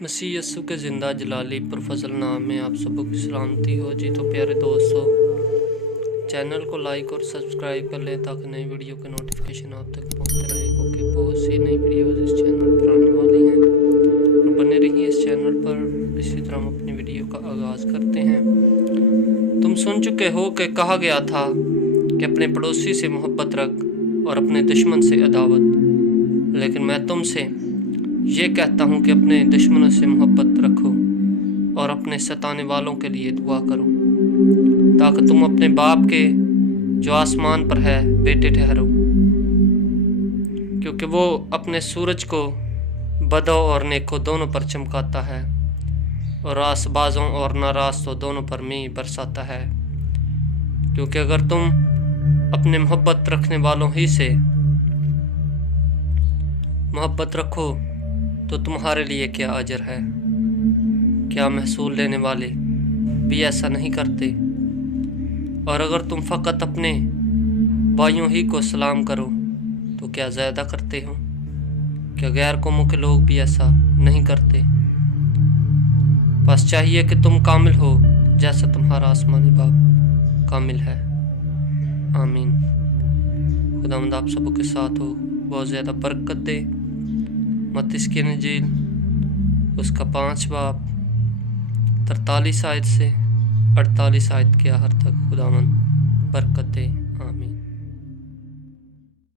مسیح یسوع کے زندہ جلالی پرفضل نام میں آپ سب کی سلامتی ہو جی۔ تو پیارے دوستو، چینل کو لائک اور سبسکرائب کر لیں تاکہ نئی ویڈیو کے نوٹیفیکیشن آپ تک پہنچتے رہے، کیونکہ بہت سی نئی ویڈیوز اس چینل پر آنے والی ہیں، اور بنے رہیے اس چینل پر۔ اسی طرح ہم اپنی ویڈیو کا آغاز کرتے ہیں۔ تم سن چکے ہو کہ کہا گیا تھا کہ اپنے پڑوسی سے محبت رکھ اور اپنے دشمن سے عداوت، لیکن میں تم سے یہ کہتا ہوں کہ اپنے دشمنوں سے محبت رکھو اور اپنے ستانے والوں کے لیے دعا کرو، تاکہ تم اپنے باپ کے جو آسمان پر ہے بیٹے ٹھہرو، کیونکہ وہ اپنے سورج کو بدوں اور نیکوں دونوں پر چمکاتا ہے، اور راست بازوں اور ناراستوں دونوں پر میںہ برساتا ہے۔ کیونکہ اگر تم اپنے محبت رکھنے والوں ہی سے محبت رکھو تو تمہارے لیے کیا اجر ہے؟ کیا محصول لینے والے بھی ایسا نہیں کرتے؟ اور اگر تم فقط اپنے بھائیوں ہی کو سلام کرو تو کیا زیادہ کرتے ہو؟ کیا غیر قوموں کے لوگ بھی ایسا نہیں کرتے؟ بس چاہیے کہ تم کامل ہو جیسا تمہارا آسمانی باپ کامل ہے۔ آمین۔ خداوند آپ سب کے ساتھ ہو، بہت زیادہ برکت دے۔ متی کی انجیل اس کا 5 باب 43 آیت سے 48 آیت کے آخر تک خداوند برکت دے۔